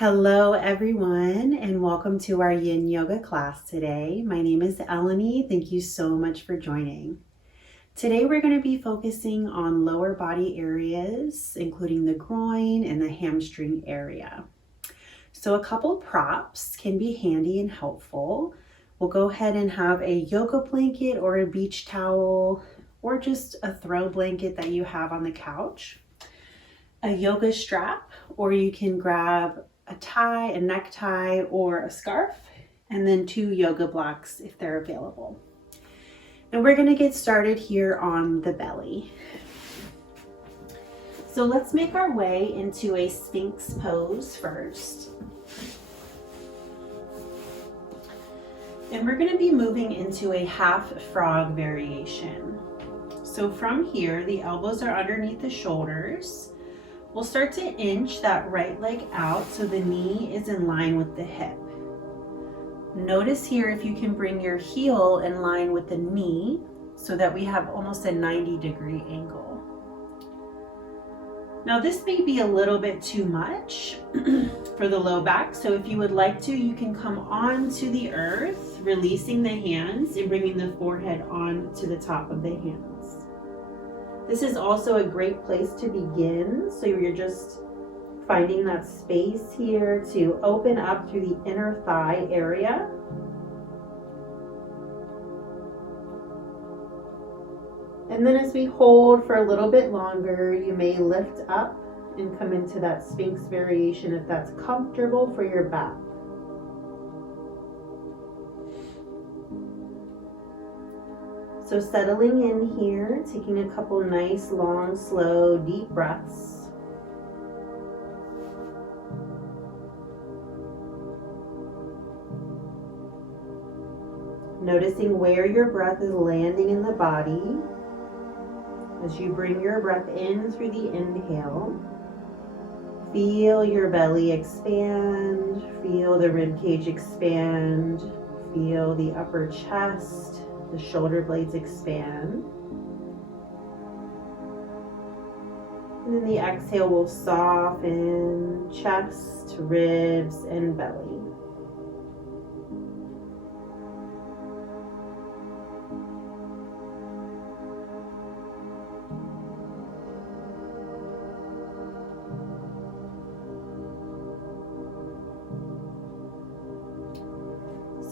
Hello everyone, and welcome to our Yin Yoga class today. My name is Eleni. Thank you so much for joining. Today we're going to be focusing on lower body areas, including the groin and the hamstring area. So a couple props can be handy and helpful. We'll go ahead and have a yoga blanket or a beach towel or just a throw blanket that you have on the couch, a yoga strap, or you can grab a tie, a necktie, or a scarf, and then 2 yoga blocks if they're available. And we're going to get started here on the belly. So let's make our way into a Sphinx pose first. And we're going to be moving into a half frog variation. So from here, the elbows are underneath the shoulders. We'll start to inch that right leg out so the knee is in line with the hip. Notice here if you can bring your heel in line with the knee so that we have almost a 90-degree angle. Now this may be a little bit too much for the low back, so if you would like to, you can come onto the earth, releasing the hands and bringing the forehead on to the top of the hands. This is also a great place to begin, so you're just finding that space here to open up through the inner thigh area. And then as we hold for a little bit longer, you may lift up and come into that Sphinx variation if that's comfortable for your back. So settling in here, taking a couple nice, long, slow, deep breaths. Noticing where your breath is landing in the body. As you bring your breath in through the inhale, feel your belly expand, feel the rib cage expand, feel the upper chest, the shoulder blades expand. And then the exhale will soften chest, ribs, and belly.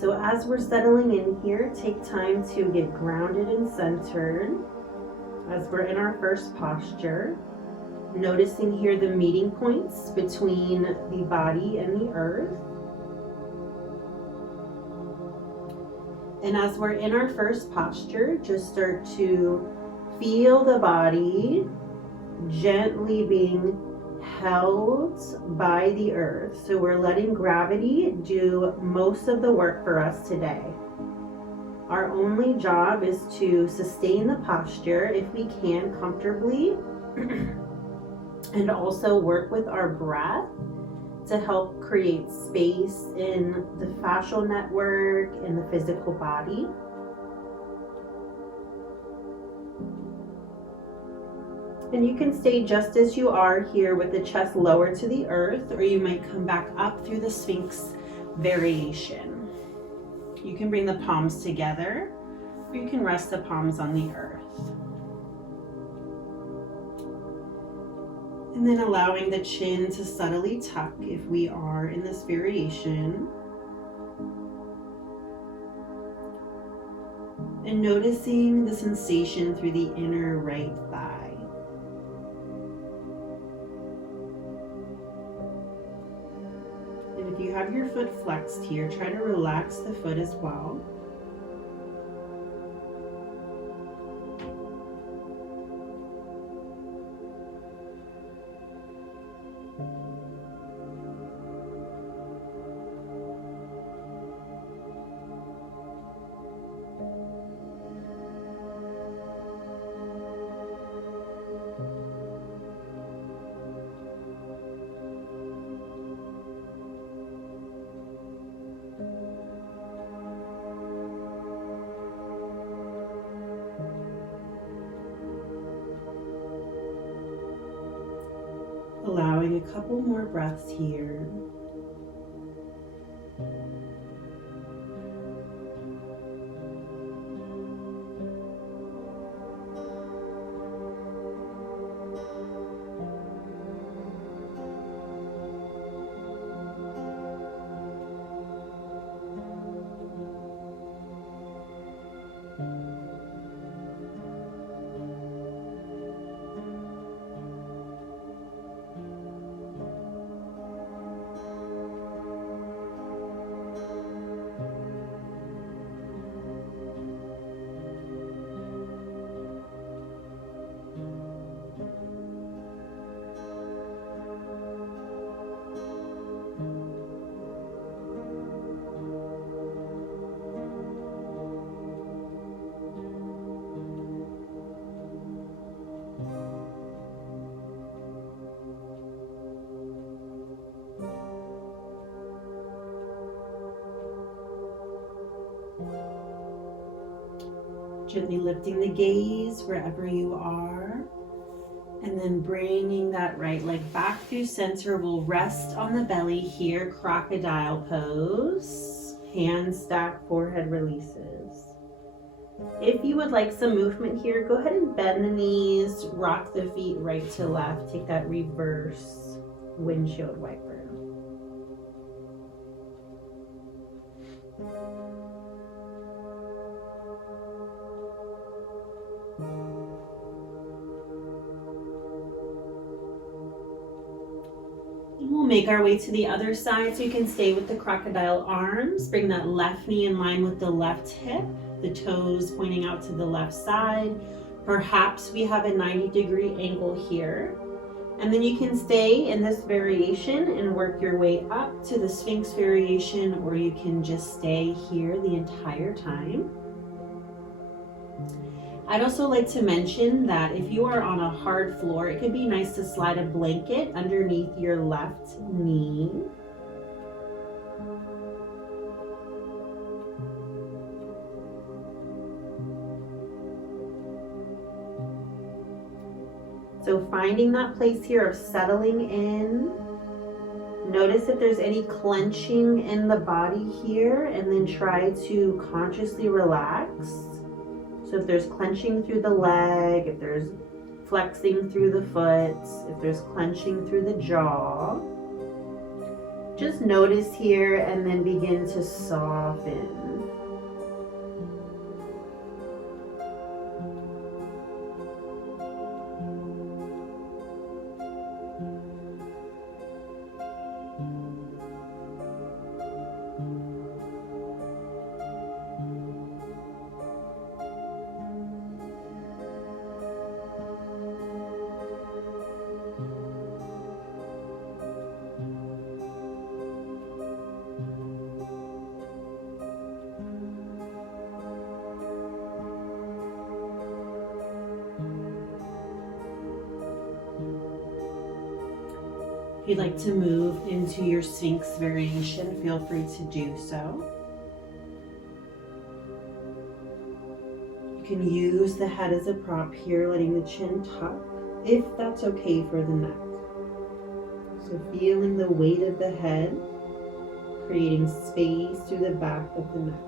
So as we're settling in here, take time to get grounded and centered as we're in our first posture. Noticing here the meeting points between the body and the earth. And as we're in our first posture, just start to feel the body gently being held by the earth. So we're letting gravity do most of the work for us today. Our only job is to sustain the posture if we can comfortably and also work with our breath to help create space in the fascial network and the physical body. And you can stay just as you are here with the chest lower to the earth, or you might come back up through the Sphinx variation. You can bring the palms together, or you can rest the palms on the earth. And then allowing the chin to subtly tuck if we are in this variation. And noticing the sensation through the inner right thigh. If you have your foot flexed here, try to relax the foot as well. Allowing a couple more breaths here. Gently lifting the gaze wherever you are. And then bringing that right leg back through center. We'll rest on the belly here, crocodile pose. Hands stacked, forehead releases. If you would like some movement here, go ahead and bend the knees, rock the feet right to left. Take that reverse windshield wiper. We'll make our way to the other side, so you can stay with the crocodile arms. Bring that left knee in line with the left hip, the toes pointing out to the left side. Perhaps we have a 90-degree angle here. And then you can stay in this variation and work your way up to the Sphinx variation, or you can just stay here the entire time. I'd also like to mention that if you are on a hard floor, it could be nice to slide a blanket underneath your left knee. So finding that place here of settling in. Notice if there's any clenching in the body here, and then try to consciously relax. So if there's clenching through the leg, if there's flexing through the foot, if there's clenching through the jaw, just notice here and then begin to soften. If you'd like to move into your Sphinx variation, feel free to do so. You can use the head as a prop here, letting the chin tuck, if that's okay for the neck. So feeling the weight of the head, creating space through the back of the neck.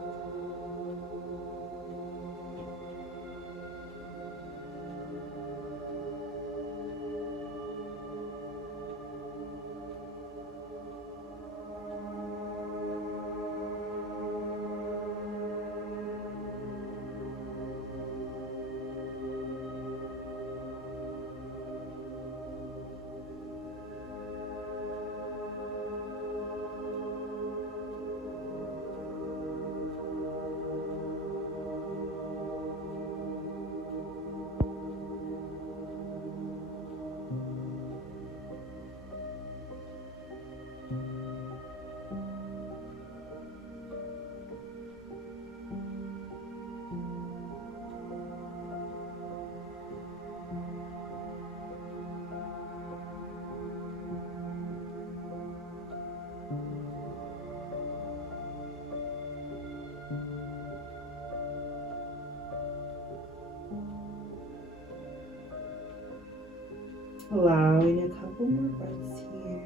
Allowing a couple more breaths here.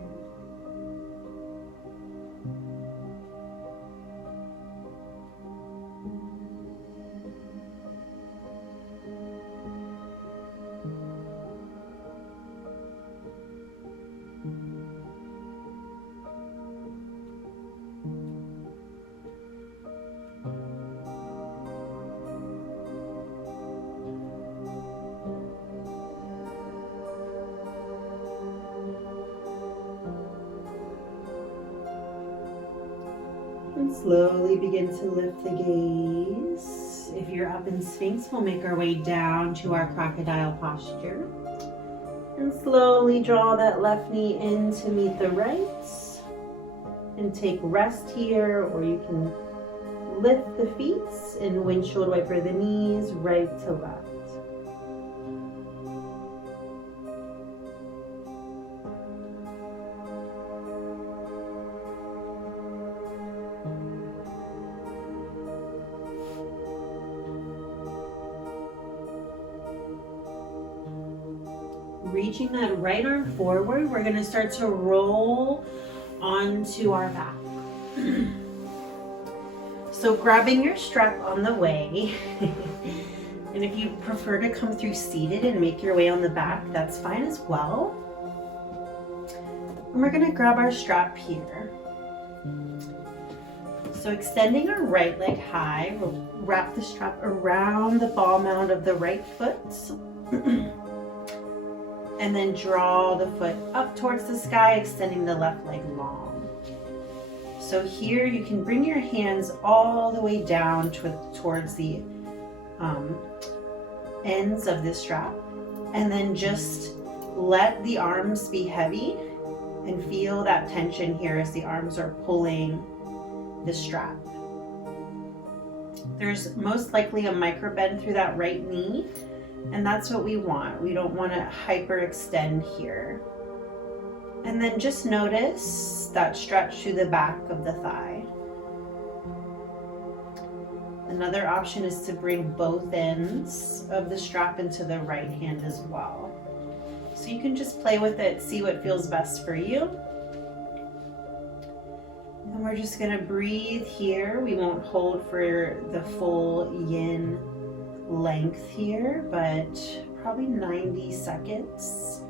And slowly begin to lift the gaze. If you're up in Sphinx, we'll make our way down to our crocodile posture. And slowly draw that left knee in to meet the right. And take rest here, or you can lift the feet and windshield wiper the knees right to left. reaching that right arm forward, we're going to start to roll onto our back. So grabbing your strap on the way, and if you prefer to come through seated and make your way on the back, that's fine as well. And we're going to grab our strap here. So extending our right leg high, we'll wrap the strap around the ball mound of the right foot. And then draw the foot up towards the sky, extending the left leg long. So here you can bring your hands all the way down towards the ends of the strap, and then just let the arms be heavy and feel that tension here as the arms are pulling the strap. There's most likely a micro bend through that right knee, and that's what we want. We don't want to hyperextend here. And then just notice that stretch through the back of the thigh. Another option is to bring both ends of the strap into the right hand as well. So you can just play with it, see what feels best for you. And we're just going to breathe here. We won't hold for the full yin length here, but probably 90 seconds.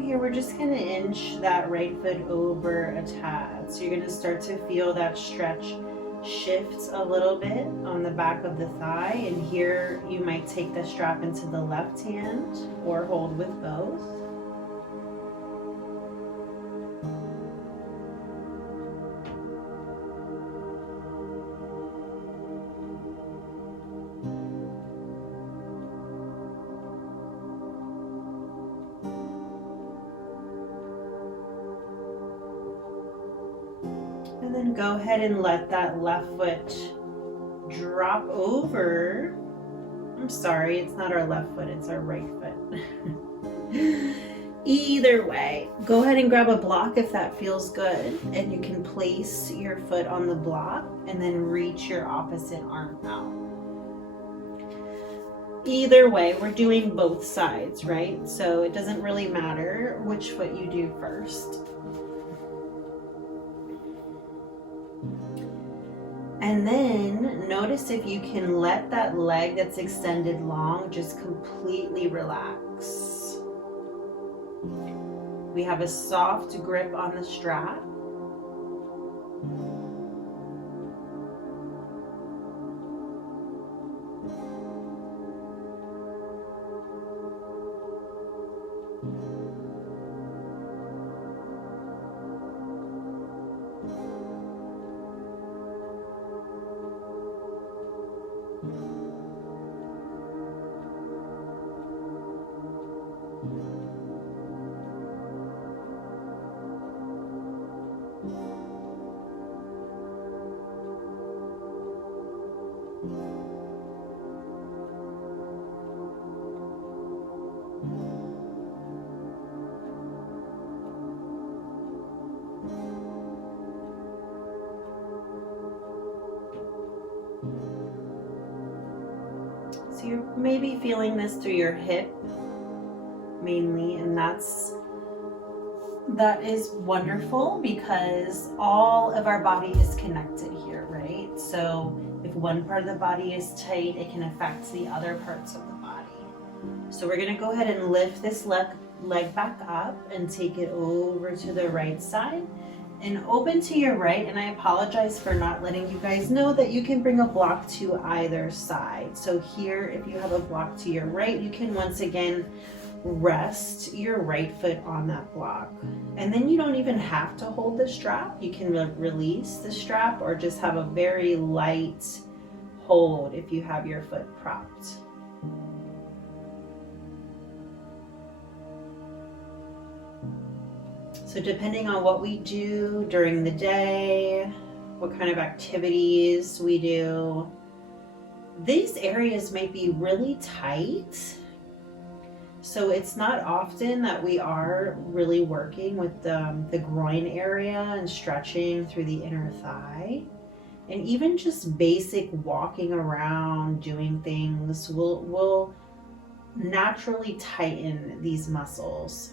Here we're just going to inch that right foot over a tad. So you're going to start to feel that stretch shift a little bit on the back of the thigh, and here you might take the strap into the left hand or hold with both. And then go ahead and let that left foot drop over. I'm sorry, it's not our left foot, it's our right foot. Either way, go ahead and grab a block if that feels good, and you can place your foot on the block and then reach your opposite arm out. Either way, we're doing both sides, right? So it doesn't really matter which foot you do first. And then notice if you can let that leg that's extended long just completely relax. We have a soft grip on the strap. So you're maybe feeling this through your hip mainly, and that is wonderful because all of our body is connected here, right? So if one part of the body is tight, it can affect the other parts of the body. So we're going to go ahead and lift this leg back up and take it over to the right side and open to your right. And I apologize for not letting you guys know that you can bring a block to either side. So here, if you have a block to your right, you can once again rest your right foot on that block. And then you don't even have to hold the strap. You can release the strap or just have a very light hold if you have your foot propped. So depending on what we do during the day, what kind of activities we do, these areas might be really tight. So it's not often that we are really working with the groin area and stretching through the inner thigh. And even just basic walking around, doing things will naturally tighten these muscles.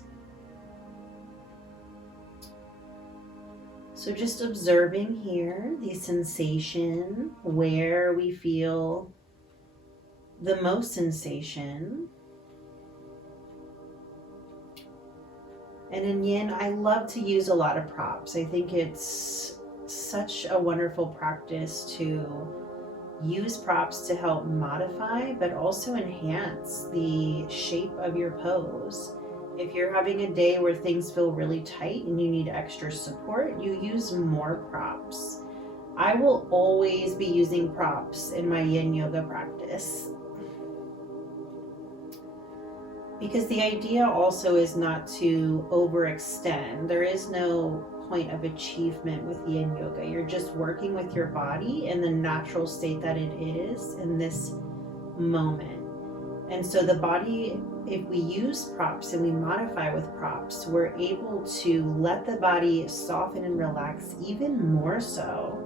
So just observing here the sensation, where we feel the most sensation. And in Yin, I love to use a lot of props. I think it's such a wonderful practice to use props to help modify, but also enhance the shape of your pose. If you're having a day where things feel really tight and you need extra support, you use more props. I will always be using props in my Yin Yoga practice, because the idea also is not to overextend. There is no point of achievement with Yin Yoga. You're just working with your body in the natural state that it is in this moment. And so the body, if we use props and we modify with props, we're able to let the body soften and relax even more so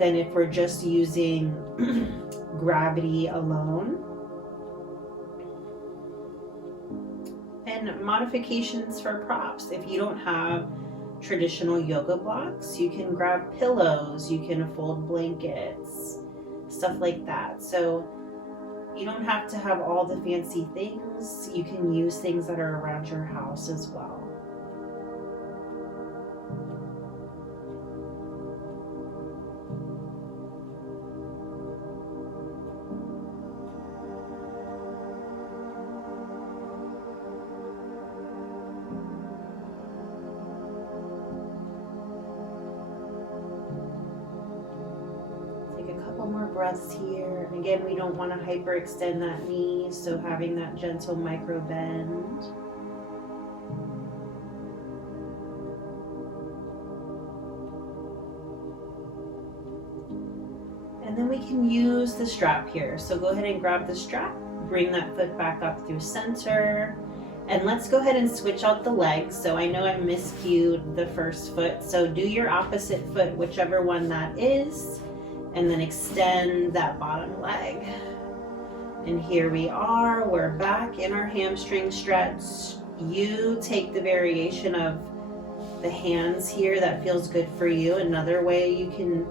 than if we're just using gravity alone. And modifications for props. If you don't have traditional yoga blocks, you can grab pillows, you can fold blankets, stuff like that. So you don't have to have all the fancy things. You can use things that are around your house as well. More breaths here. Again, we don't want to hyperextend that knee, so having that gentle micro bend. And then we can use the strap here. So go ahead and grab the strap, bring that foot back up through center, and let's go ahead and switch out the legs. So I know I miscued the first foot, so do your opposite foot, whichever one that is, and then extend that bottom leg. And here we are, we're back in our hamstring stretch. You take the variation of the hands here that feels good for you. Another way you can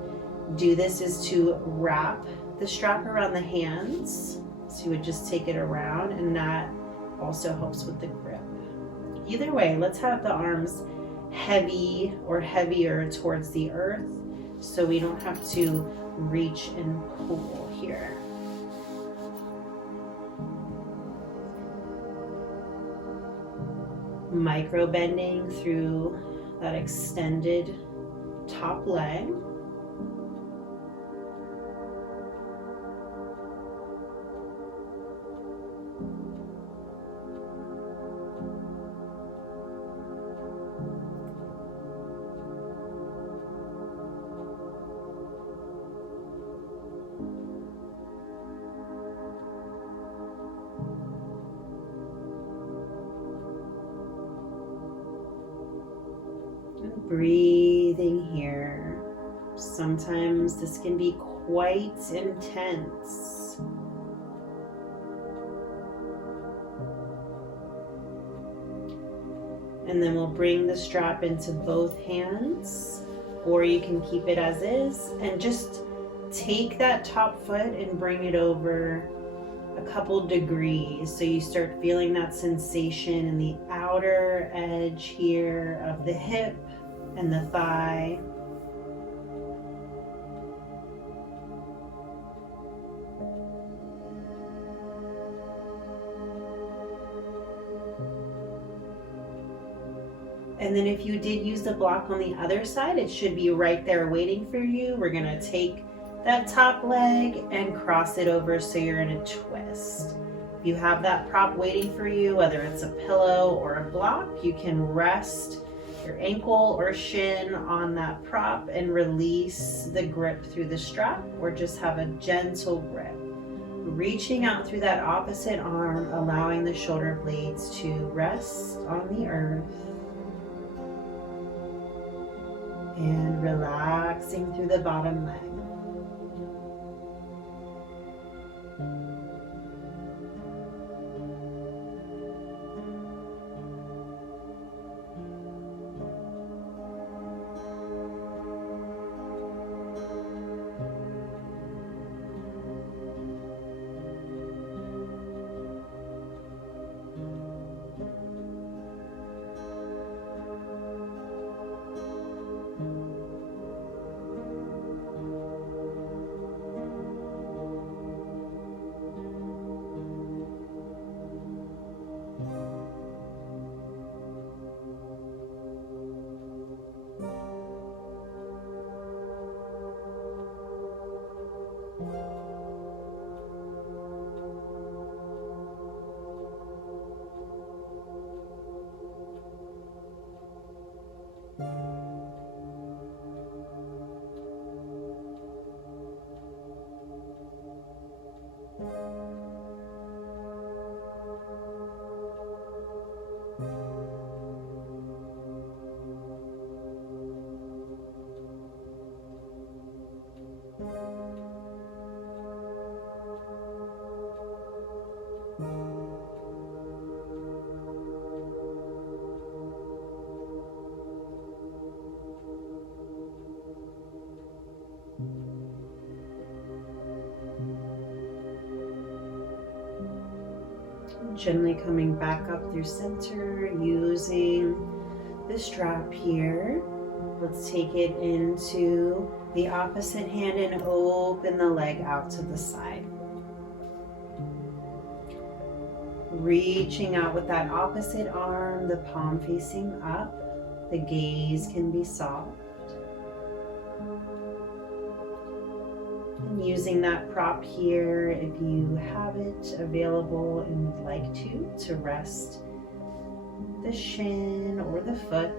do this is to wrap the strap around the hands. So you would just take it around, and that also helps with the grip. Either way, let's have the arms heavy or heavier towards the earth so we don't have to reach and pull here. Micro bending through that extended top leg. Breathing here. Sometimes this can be quite intense. And then we'll bring the strap into both hands, or you can keep it as is and just take that top foot and bring it over a couple degrees, so you start feeling that sensation in the outer edge here of the hip and the thigh. And then if you did use the block on the other side, it should be right there waiting for you. We're gonna take that top leg and cross it over so you're in a twist. You have that prop waiting for you, whether it's a pillow or a block. You can rest your ankle or shin on that prop and release the grip through the strap, or just have a gentle grip. Reaching out through that opposite arm, allowing the shoulder blades to rest on the earth. And relaxing through the bottom leg. Gently coming back up through center, using the strap here. Let's take it into the opposite hand and open the leg out to the side. Reaching out with that opposite arm, the palm facing up. The gaze can be soft. And using that prop here, if you have it available and would like to rest the shin or the foot.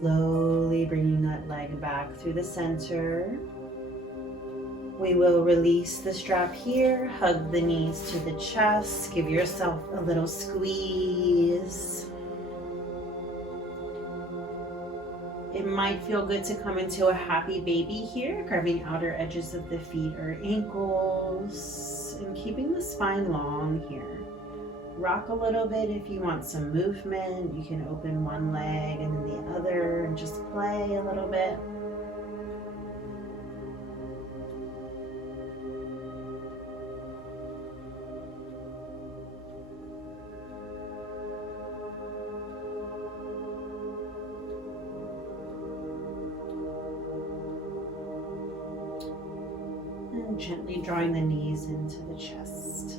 Slowly bringing that leg back through the center. We will release the strap here, hug the knees to the chest, give yourself a little squeeze. It might feel good to come into a happy baby here, grabbing outer edges of the feet or ankles and keeping the spine long here. Rock a little bit if you want some movement. You can open one leg and then the other and just play a little bit. And gently drawing the knees into the chest.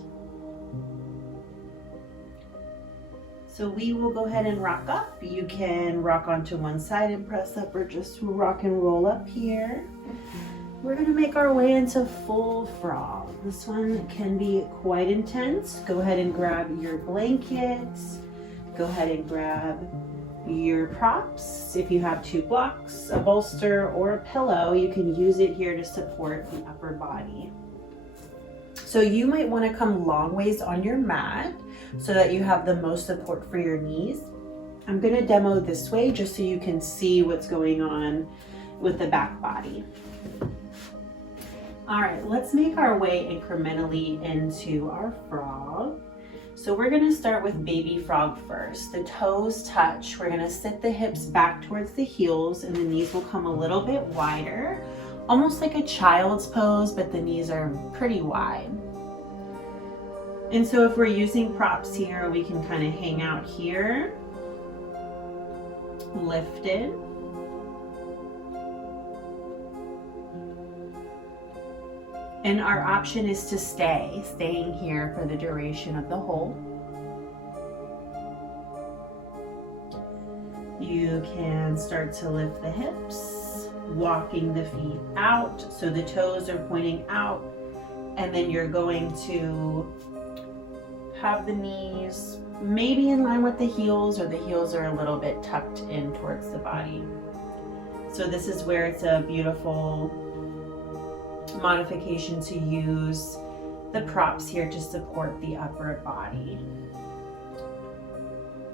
So we will go ahead and rock up. You can rock onto one side and press up, or just rock and roll up here. We're gonna make our way into full frog. This one can be quite intense. Go ahead and grab your blankets. Go ahead and grab your props. If you have two blocks, a bolster, or a pillow, you can use it here to support the upper body. So you might want to come long ways on your mat so that you have the most support for your knees. I'm going to demo this way just so you can see what's going on with the back body. All right, let's make our way incrementally into our frog. So we're going to start with baby frog first. The toes touch. We're going to sit the hips back towards the heels and the knees will come a little bit wider, almost like a child's pose, but the knees are pretty wide. And so if we're using props here, we can kind of hang out here, lifted. And our option is to staying here for the duration of the hold. You can start to lift the hips, walking the feet out. So the toes are pointing out, and then you're going to have the knees maybe in line with the heels, or the heels are a little bit tucked in towards the body. So this is where it's a beautiful modification to use the props here to support the upper body.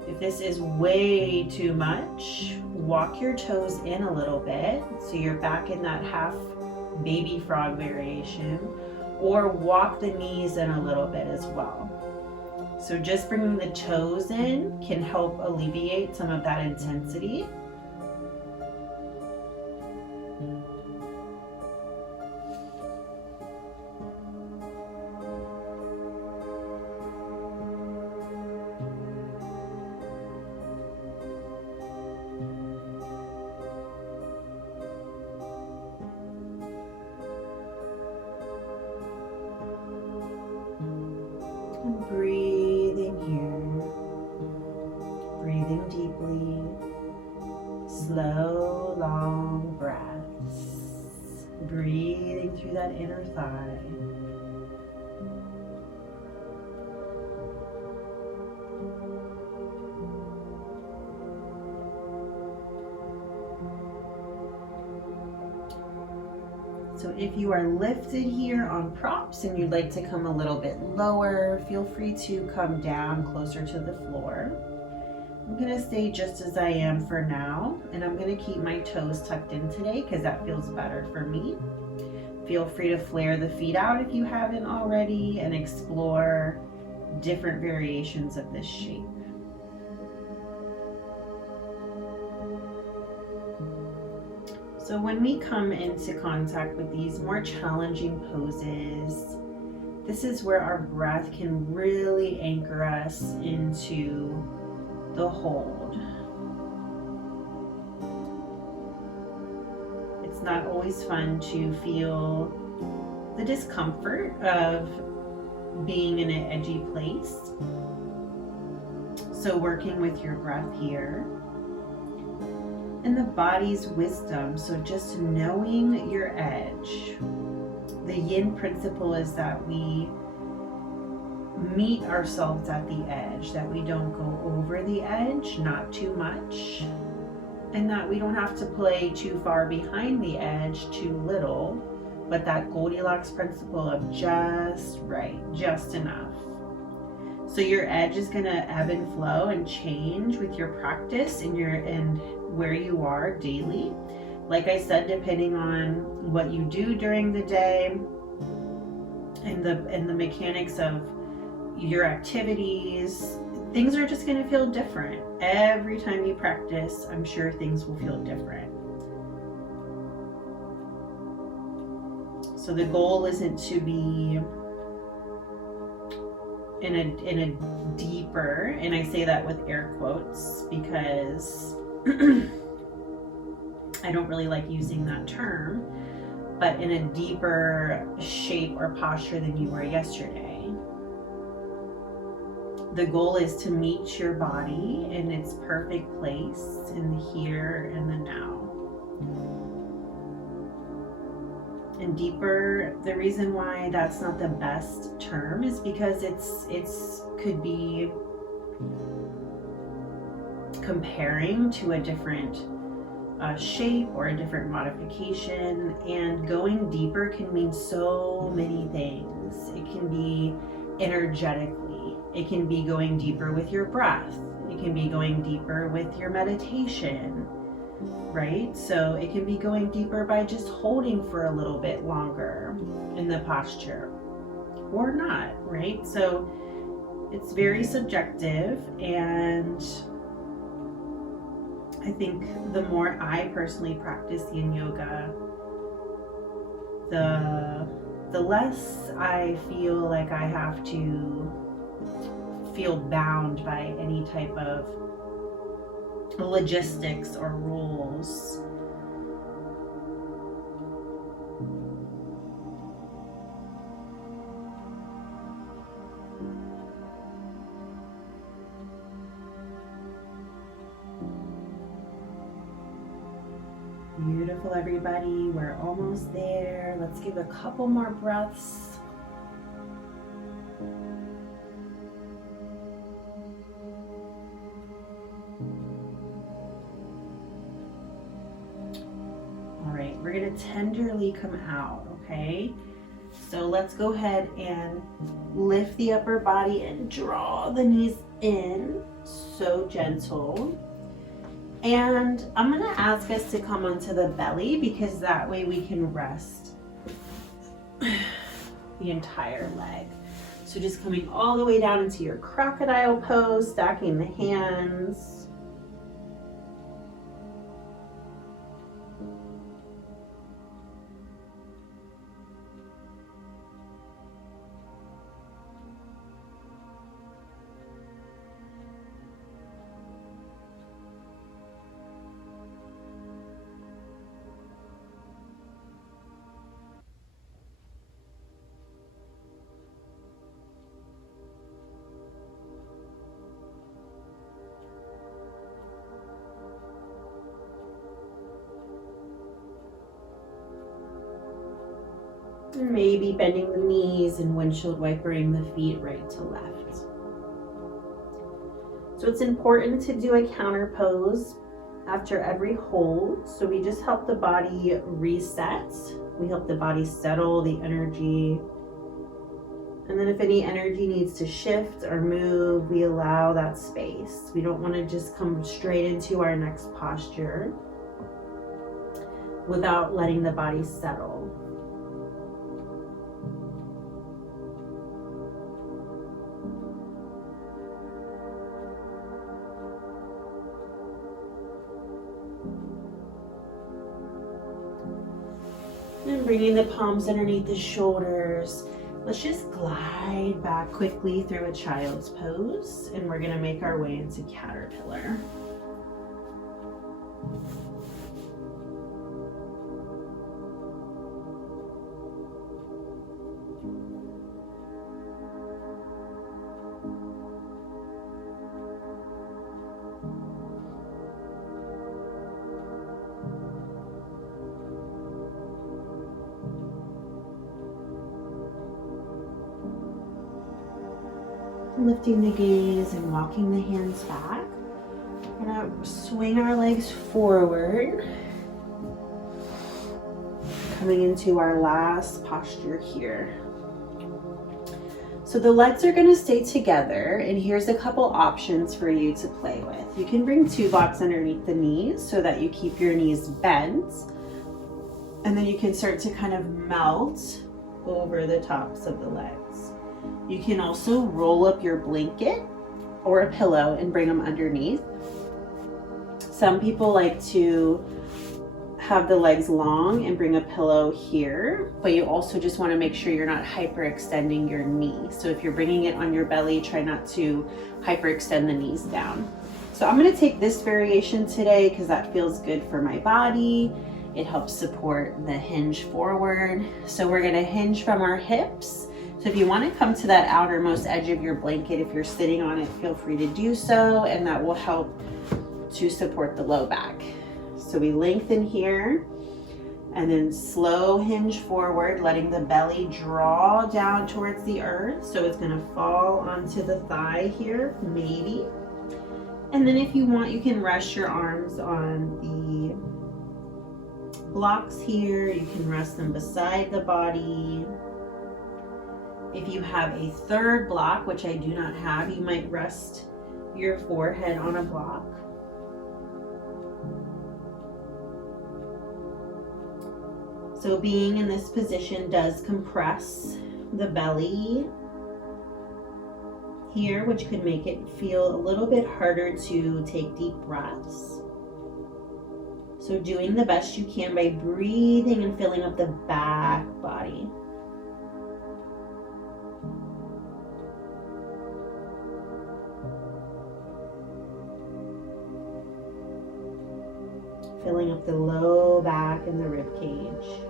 If this is way too much, walk your toes in a little bit so you're back in that half baby frog variation, or walk the knees in a little bit as well. So just bringing the toes in can help alleviate some of that intensity. Breathing here, breathing deeply, slow, long breaths, breathing through that inner thigh. So if you are lifted here on props and you'd like to come a little bit lower, feel free to come down closer to the floor. I'm going to stay just as I am for now, and I'm going to keep my toes tucked in today because that feels better for me. Feel free to flare the feet out if you haven't already and explore different variations of this shape. So when we come into contact with these more challenging poses, this is where our breath can really anchor us into the hold. It's not always fun to feel the discomfort of being in an edgy place. So working with your breath here. And the body's wisdom, so just knowing your edge. The yin principle is that we meet ourselves at the edge, that we don't go over the edge, not too much, and that we don't have to play too far behind the edge, too little, but that Goldilocks principle of just right, just enough. So your edge is gonna ebb and flow and change with your practice and where you are daily. Like I said, depending on what you do during the day and the mechanics of your activities, things are just gonna feel different. Every time you practice, I'm sure things will feel different. So the goal isn't to be in a deeper, and I say that with air quotes because I don't really like using that term, but in a deeper shape or posture than you were yesterday. The goal is to meet your body in its perfect place in the here and the now. And deeper, the reason why that's not the best term is because it's could be comparing to a different shape or a different modification. And going deeper can mean so many things. It can be energetically, it can be going deeper with your breath, it can be going deeper with your meditation, right? So it can be going deeper by just holding for a little bit longer in the posture or not, right? So it's very subjective, and I think the more I personally practice Yin Yoga, the less I feel like I have to feel bound by any type of logistics or rules. Beautiful, everybody. We're almost there. Let's give a couple more breaths. All right, we're going to tenderly come out, okay? So let's go ahead and lift the upper body and draw the knees in, so gentle. And I'm going to ask us to come onto the belly, because that way we can rest the entire leg. So just coming all the way down into your crocodile pose, stacking the hands. Maybe bending the knees and windshield wipering the feet right to left. So it's important to do a counter pose after every hold. So we just help the body reset. We help the body settle the energy. And then if any energy needs to shift or move, we allow that space. We don't want to just come straight into our next posture without letting the body settle. And bringing the palms underneath the shoulders. Let's just glide back quickly through a child's pose, and we're gonna make our way into caterpillar. Lifting the gaze and walking the hands back. We're gonna swing our legs forward, coming into our last posture here. So the legs are going to stay together, and here's a couple options for you to play with. You can bring 2 blocks underneath the knees so that you keep your knees bent, and then you can start to kind of melt over the tops of the legs. You can also roll up your blanket or a pillow and bring them underneath. Some people like to have the legs long and bring a pillow here, but you also just want to make sure you're not hyperextending your knee. So if you're bringing it on your belly, try not to hyperextend the knees down. So I'm going to take this variation today because that feels good for my body. It helps support the hinge forward. So we're going to hinge from our hips. So if you want to come to that outermost edge of your blanket, if you're sitting on it, feel free to do so, and that will help to support the low back. So we lengthen here and then slow hinge forward, letting the belly draw down towards the earth. So it's going to fall onto the thigh here, maybe. And then if you want, you can rest your arms on the blocks here, you can rest them beside the body. If you have a third block, which I do not have, you might rest your forehead on a block. So being in this position does compress the belly here, which could make it feel a little bit harder to take deep breaths. So doing the best you can by breathing and filling up the back body. Filling up the low back and the rib cage.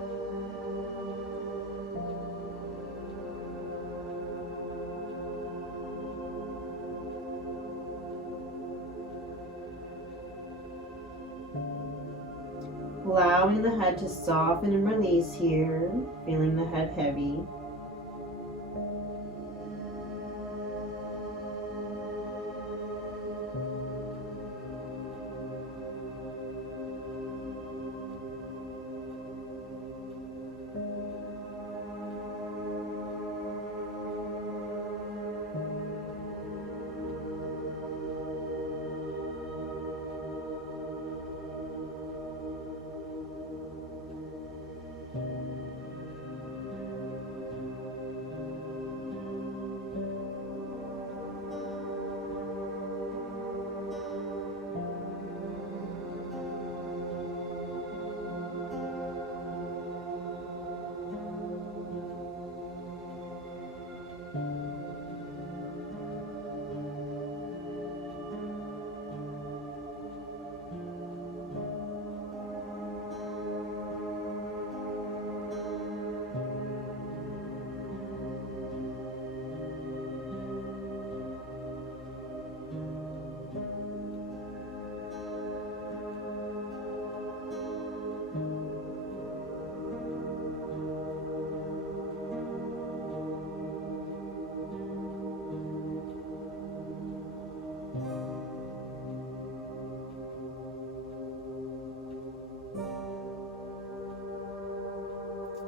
Allowing the head to soften and release here, feeling the head heavy.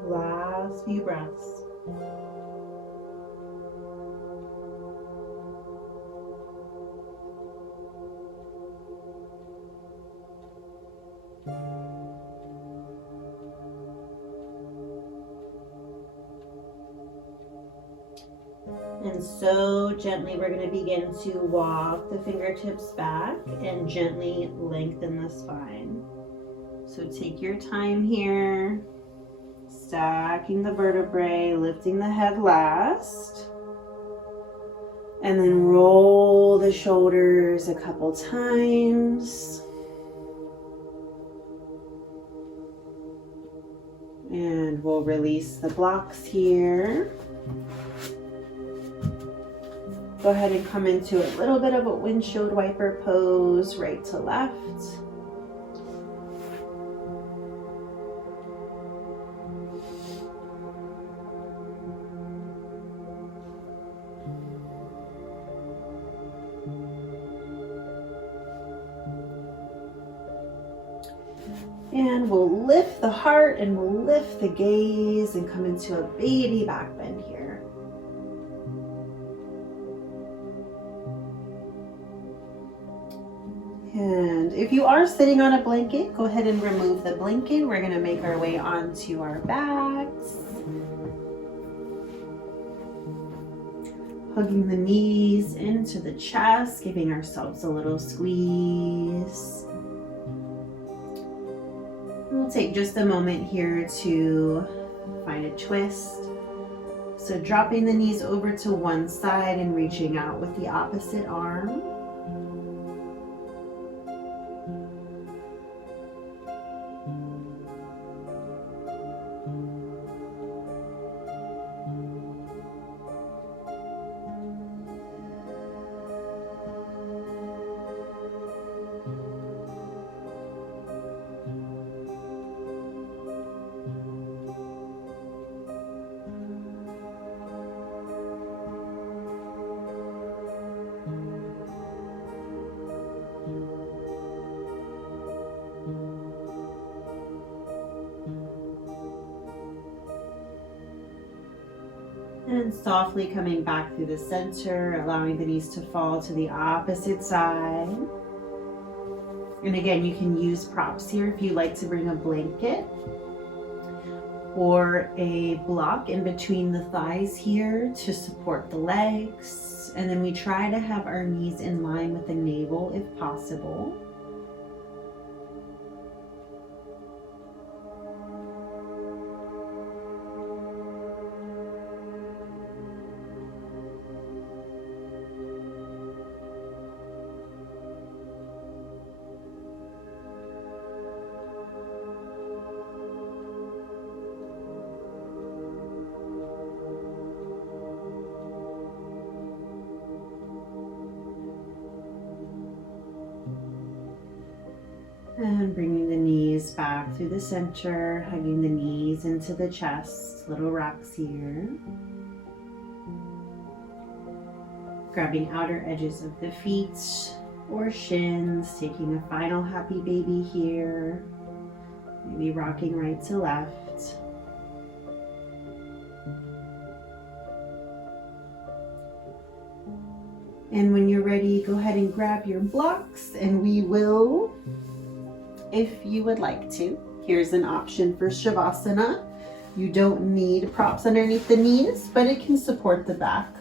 Last few breaths. And so gently we're going to begin to walk the fingertips back and gently lengthen the spine. So take your time here. Stacking the vertebrae, lifting the head last. And then roll the shoulders a couple times. And we'll release the blocks here. Go ahead and come into a little bit of a windshield wiper pose, right to left. And we'll lift the heart and we'll lift the gaze and come into a baby back bend here. And if you are sitting on a blanket, go ahead and remove the blanket. We're going to make our way onto our backs. Hugging the knees into the chest, giving ourselves a little squeeze. We'll take just a moment here to find a twist. So dropping the knees over to one side and reaching out with the opposite arm. And softly coming back through the center, allowing the knees to fall to the opposite side. And again, you can use props here if you like to bring a blanket or a block in between the thighs here to support the legs. And then we try to have our knees in line with the navel if possible. And bringing the knees back through the center, hugging the knees into the chest, little rocks here. Grabbing outer edges of the feet or shins, taking a final happy baby here. Maybe rocking right to left. And when you're ready, go ahead and grab your blocks and we will, if you would like to. Here's an option for Savasana. You don't need props underneath the knees, but it can support the back.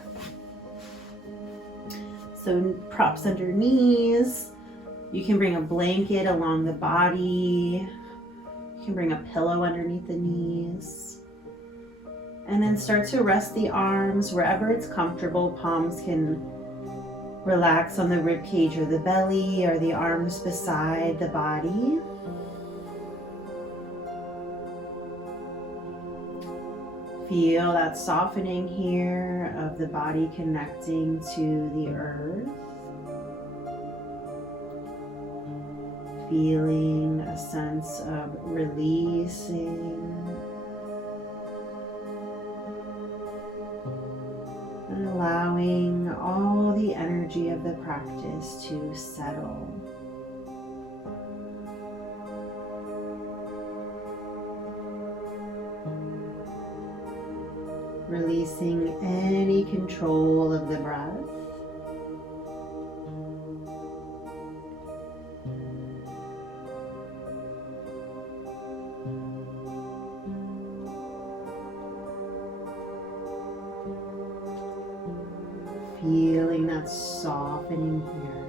So props under knees. You can bring a blanket along the body. You can bring a pillow underneath the knees. And then start to rest the arms wherever it's comfortable. Palms can relax on the rib cage or the belly, or the arms beside the body. Feel that softening here of the body connecting to the earth. Feeling a sense of releasing. And allowing all the energy of the practice to settle. Releasing any control of the breath. Feeling that softening here.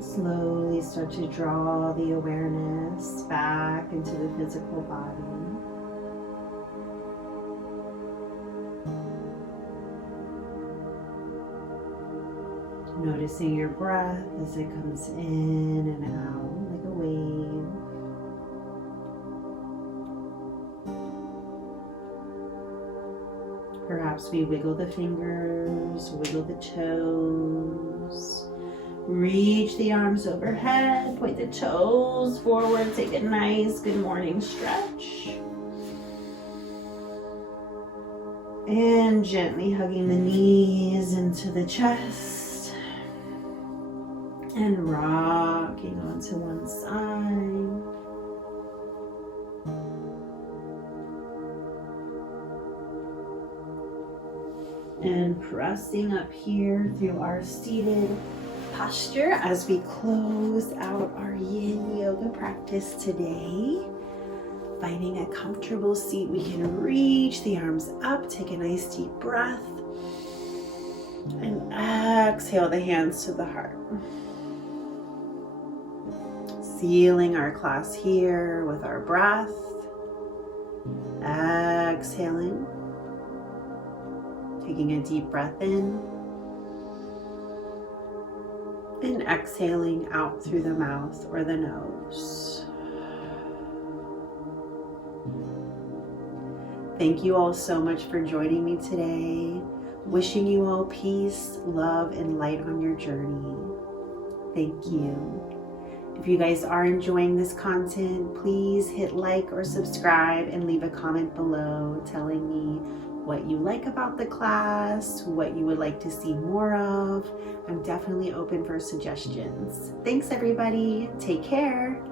Slowly start to draw the awareness back into the physical body. Noticing your breath as it comes in and out like a wave. Perhaps we wiggle the fingers, wiggle the toes. Reach the arms overhead, point the toes forward, take a nice good morning stretch. And gently hugging the knees into the chest. And rocking onto one side. And pressing up here through our seated posture as we close out our Yin Yoga practice today. Finding a comfortable seat, we can reach the arms up, take a nice deep breath, and exhale the hands to the heart. Sealing our class here with our breath. Exhaling. Taking a deep breath in. And exhaling out through the mouth or the nose. Thank you all so much for joining me today. Wishing you all peace, love, and light on your journey. Thank you. If you guys are enjoying this content, please hit like or subscribe and leave a comment below telling me what you like about the class, what you would like to see more of. I'm definitely open for suggestions. Thanks everybody. Take care.